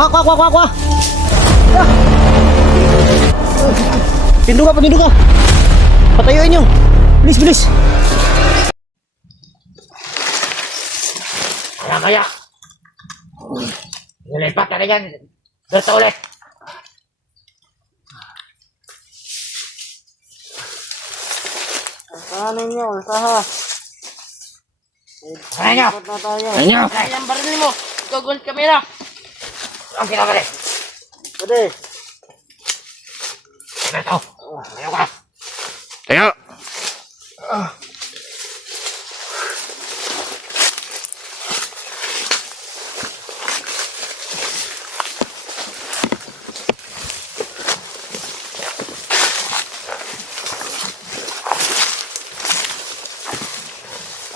Wak, wak, wak, wak, wak. Ah. Pindu ka, pindu ka. Patayuin nyo. Bilis, bilis. Kaya. Nilipat ka na yan. Dito ulit. Ano nyo, usaha. Ano nyo? Ikot na tayo. Ano? Kaya ang baril mo. Ikaw gold camera. Ang kinabali. Pwede. Ito. Tayo ka. Tayo.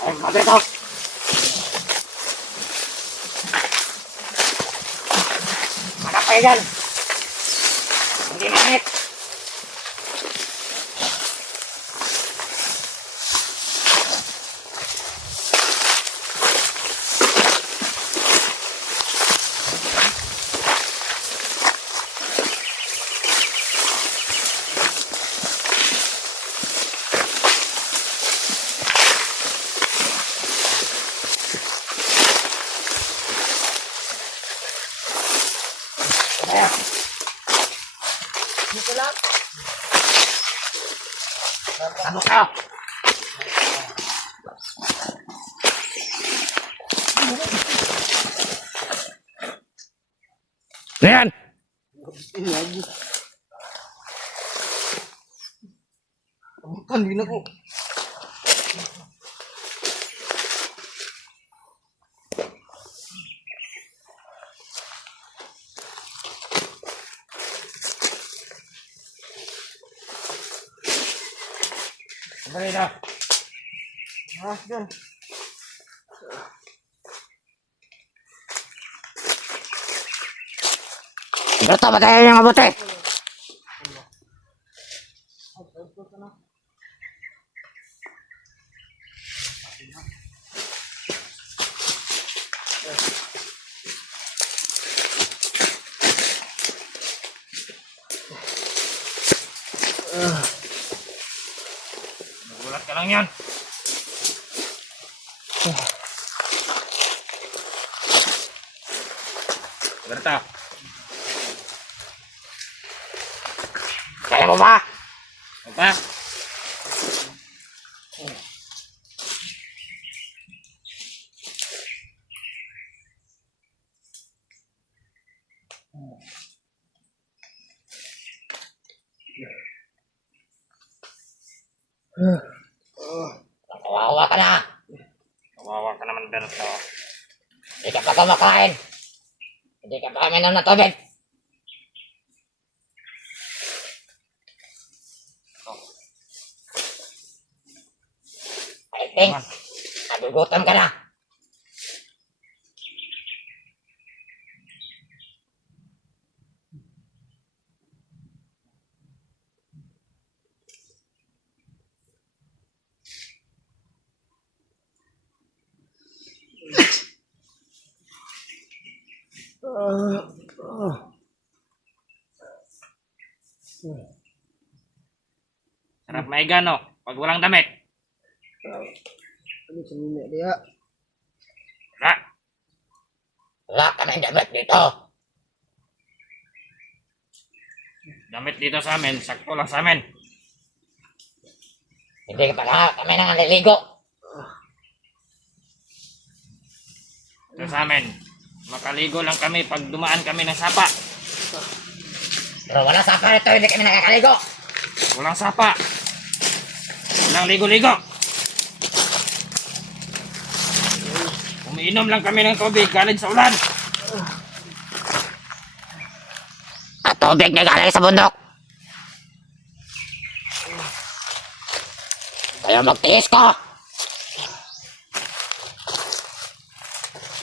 Ay, dito. Hanap kayo dyan. Hindi mainit. Ayan. Dito lang. Ano ka? Ayan. Hindi na po. Sandali na. Ah, dyan. Berto, batayan yung mabuti. Nagulat ka lang yan. Berto. Kaya mo ba? Apa? Kawawa ka na. Kawawa ka naman, Berto. Hindi ka pa kumakain. Hindi ka pa minom ng tubig. I think, nagugutom ka na. Sarap maiga, no? Pag walang damit. Ano sa muna diya? Wala. Wala kaming damit dito. Damit dito sa amin, sakto lang sa amin. Hindi ka pa kami nang naliligo. Ito sa amin, makaligo lang kami pag dumaan kami ng sapa. Pero wala sapa nito, hindi kami nakakaligo. Walang sapa. Walang ligo-ligo. Umiinom lang kami ng tubig galing sa ulan. At tubig na galing sa bundok. Kaya magtiis ko.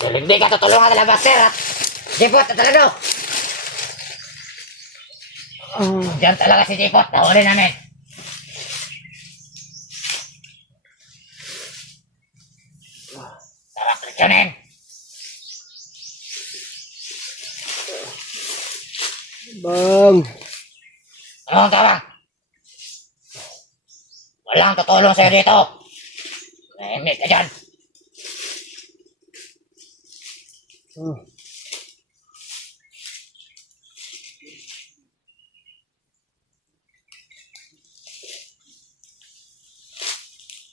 Dahil hindi ka tutulungan ng labaster at Jipot at talado. Diyan talaga si Jipot, nahuli namin. Sarap lechonin. Bang. Ano ang tawag? Walang tutulong sa'yo dito. Nahimik ka dyan. Oh.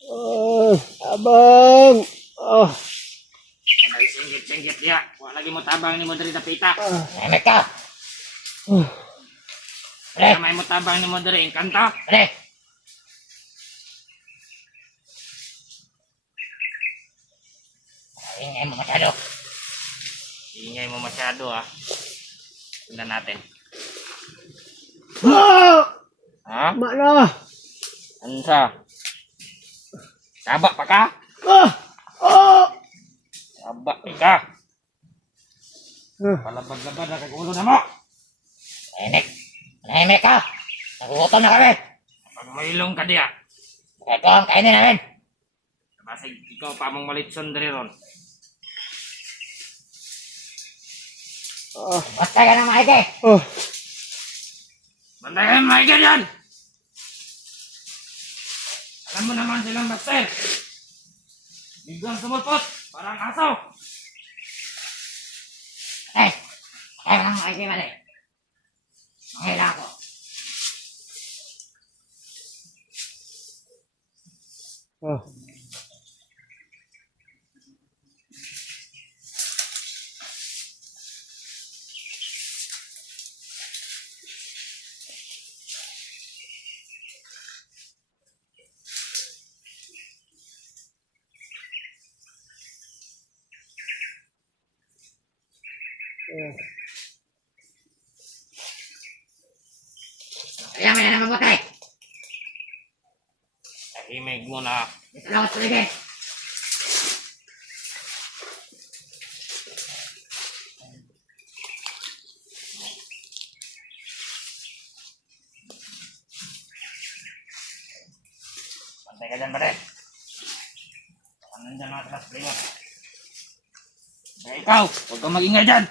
Oh, abang. Oh. Ay, singgit-singgit niya. Huwag lagi mo tabang ni mo diri tapita. Ah. Nahimik ka. Oh. Kaya may mo tabang ni mo diri. Engkanto. Dali. Ingay mo masyado. Ingay mo masyado ah. Tingnan natin. Ah! Ha? Mana? Ansa? Saba pa ka? Ah! Ah! Saba pa ka? Ah. Palabag-labag na kagulo na mo. Nahimik. Nahimik ka. Nagugutom na kami. Pag mailong ka diya. Ito ang kainin namin. Basig ikaw pa mong malitson diri ron. Ah. Basta ka na maigi. Oh. Basta ka na maigi dyan. Alam mo naman silang master. Biglang sumulpot. Parang aso. Kaya ka na maigi mali. Mangila ako. Oh. Kaya may na mamatay. Tahimig mo na. Dito lang at paligid. Pantay ka dyan, pare. Baka nandyan mga talas primo. Kaya ikaw, huwag kang mag-ingay dyan.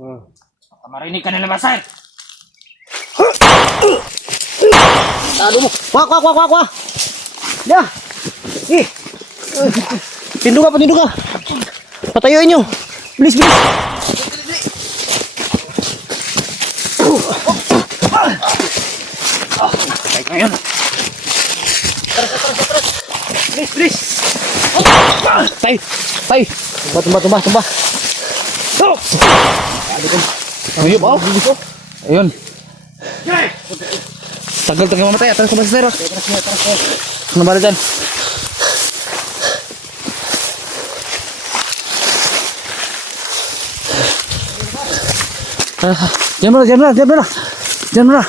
Oh. Baka marinig ka na labasan. Tado mo. Wak, wak, wak, wak, wak. Ya. Eh. Pindu ka, pindu ka. Patayuin nyo. Bilis, bilis. Baik ngayon. Bilis, bilis. Tay, tay. Tumbah, tumbah, tumbah, tumbah. Oh. Ayun, oh. Ayun. Tagal-tagal mamatay. Atas ke Master. Ano ba dyan? Diyan mo na, diyan mo na, diyan mo na. Diyan mo na.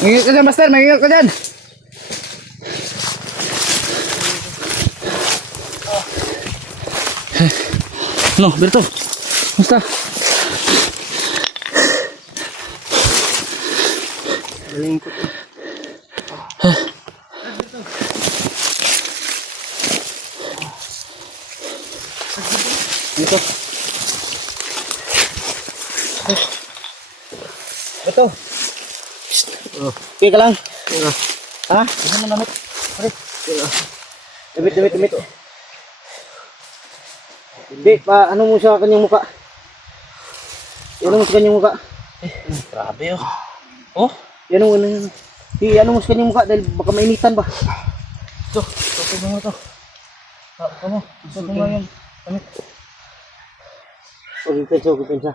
Mengingat ka dyan, Master. Mengingat ka dyan. No, Berto. Musta? Lingkot. Dito. Betul. Okay ka lang? Ha? Ano mo namit? Damit, damit, damit. Hindi, pa, ano mo sa kanyang muka? Ano mo sa kanyang muka? Grabe oh. Oh? Yan mo, ano yun? Ano mo sa kanyang muka dahil baka mainitan ba? Ito mo ito. Kamu, ito mo yun. Damit. Okay, pensa.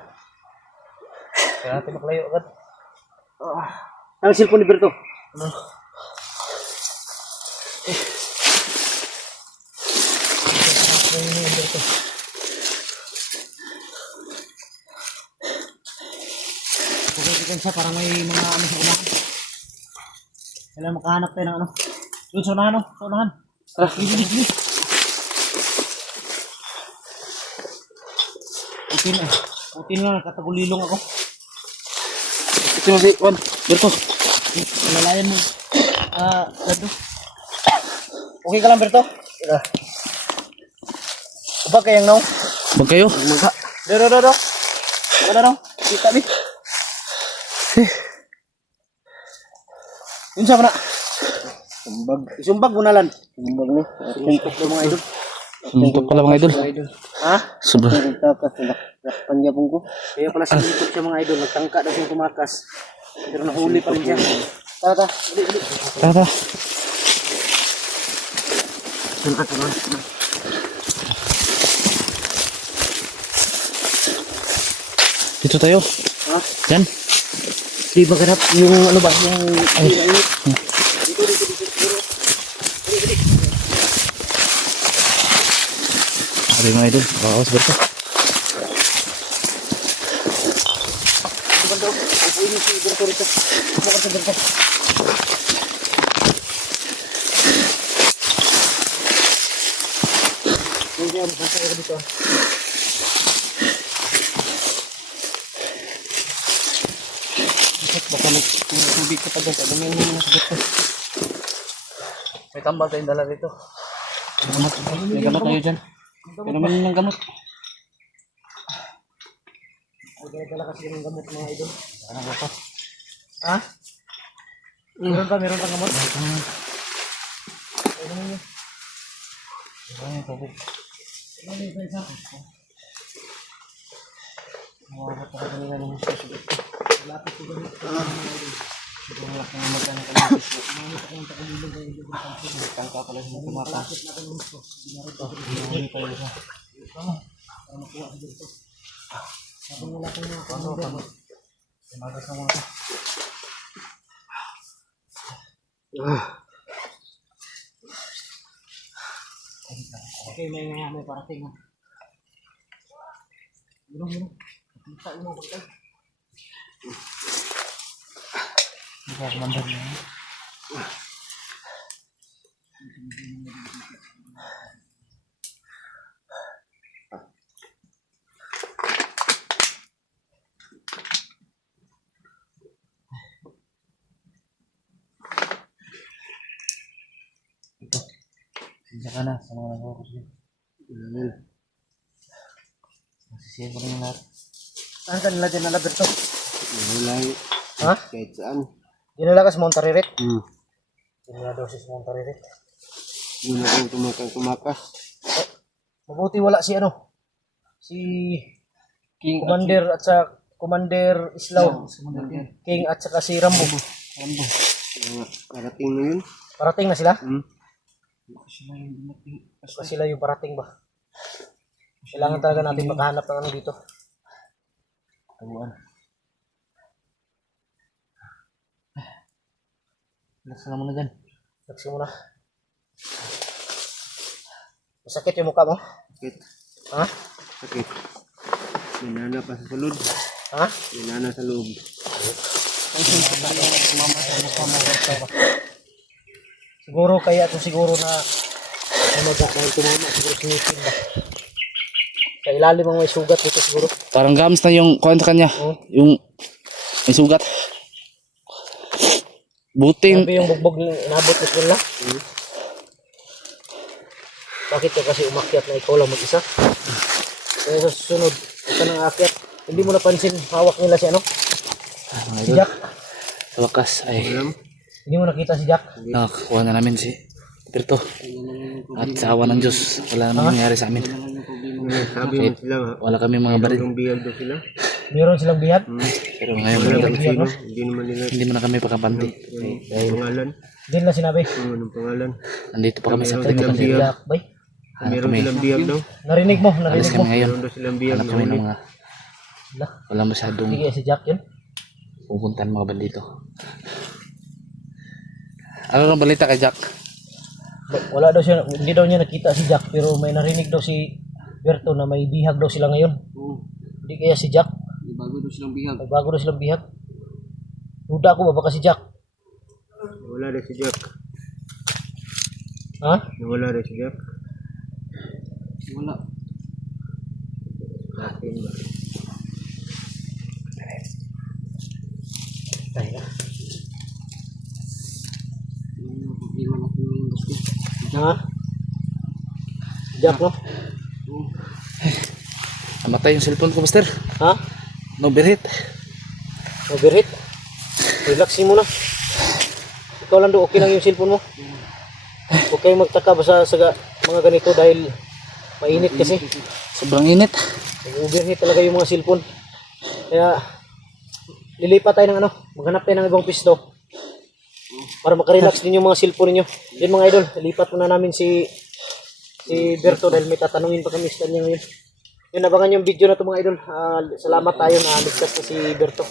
Kaya natin maklayo agad. Ang cellphone ni Berto. Ano? Pensa, parang may mga ano sa unahan. Kailangan makahanap tayo ng ano. Yun, sa unahan, no? Sa unahan. Tara, bilis. Putin na, katagulilong ako. Ito na si Juan. Berto. Malalayan mo. Lado. Okay ka lang, Berto? Ubag kayang no? Bag kayo? Magka. Do. Wala daw. Kita ni. Yun siya na. Sumbag mo na lang. Sumbag mo. Sumbag mo mga idol. Suntok pala mga idol. Ha? Sobra. Lakpan niya pong ko. Kaya pala sinipot siya mga idol. Nagtangka daw siya tumakas. Pero nahuli pa rin siya. Tara. Tara. Dito tayo. Ha? Yan. Di ba ganap yung ano ba? Yung Sabi mga idol. Bawas berto. Bando. Upo ini si Berto rito. Upo ka sa Berto. Yan, basta ka dito. Baka tubig ka pa dyan. Alam mo yung mga sagot ko. May tambal tayong dala dito. May gamot tayo dyan. Pero may ng gamot. May dala kasi ng gamot mga idol. Ano ba pa? Ha? Meron pa gamot? Ano yun? Ano yung tubig? Ano yung isa? Mawawat ako kanila ng susunod. Lapit ko ganit. Siguro wala kang magkano ka ng gusto. Umanit ako ng takalilong kayo yung pangkit. Tangka pala sa mga tumata. Lapit na ako ng gusto. Hindi tayo isa. Para makuha ko dito. Habang wala kang mga kamay. Tumagas na mga ito. Okay, may parating. Gulong. Kita mo ba ito? Mandar niya. Ito. Sinsya ka na sa mga nagawa ko siya. Masisiyan ko rin yung lahat. Saan ka nila dyan nalabit to? Wala. Ha? Kahit saan. Dinala ka sa Mount Tariret? Dinala daw siya sa Mount Tariret. Yun akong tumakas. Mabuti wala si ano? Si King Commander at sa Commander Islaw. King at saka si Rambo. Karating na yun. Parating na sila? Hmm. Basta sila yung parating ba? Kailangan talaga natin makahanap ng ano dito. Taguan. Laksa na muna dyan. Laksa muna. Masakit yung mukha mo? Sakit. Ha? Sakit. Minana pa sa sulod. Ha? Minana sa loob. Siguro kaya ito siguro na umaga dahil tumama siguro sinipin ba? Sa ilalim ang may sugat dito siguro. Parang gams na yung kuwan sa kanya. Yung may sugat. Buting. Sabi yung bugbog na inabot ko sila. Bakit ka kasi umakyat na ikaw lang mag-isa? Kaya sa susunod, ito nang akyat. Hindi mo napansin, hawak nila si ano? Si Jack. Sa wakas ay Hindi mo nakita si Jack. nakakuha na namin si Berto. At sa awa ng Diyos, wala namang nangyari sa amin. Sabi mo sila nga. Wala kami mga baril. Yung biyag daw sila. Meron silang bihag. Pero ngayon Wala wala, kung sino. Hindi naman nila. hindi mo na kami pakapanti. Yung pangalan. Hindi nila sinabi. Anong pangalan. Nandito pa kami sa Meron silang Pilipinas. biyag. Jack, bay. Hanap Meron kami. silang biyag daw. Narinig mo, Alis narinig mo. kami ngayon. Meron daw silang biyag. Hanap kami ng mga Lah, wala masyadong sige si Jack yun. pupuntahan mga bandito. Ano ang balita kay Jack? Wala daw siya, hindi daw niya nakita si Jack pero may narinig daw si Berto na may bihag daw sila ngayon. Hindi kaya si Jack. Bago daw silang biyag. May bago daw silang bihag. Duda ko ba baka si Jack? Wala rin si Jack. Ha? Wala rin si Jack. Wala. Atin ba? Ay, Ha? Jack, no? Namatay yung cellphone ko, Master. Ha? No overheat. Overheat? Relaxin mo na. Ikaw lang do, okay lang yung cellphone mo. Huwag kayong magtaka basta sa mga ganito dahil mainit kasi. Sobrang init. Nag-overheat talaga yung mga cellphone. Kaya, lilipat tayo ng ano, maghanap tayo ng ibang pisto. Para makarelax din yung mga cellphone ninyo. Yun mga idol, lipat muna namin si Berto dahil may tatanungin pa kami sa kanya ngayon. Yun, abangan yung video na to mga idol. Salamat tayo na ligtas na si Berto.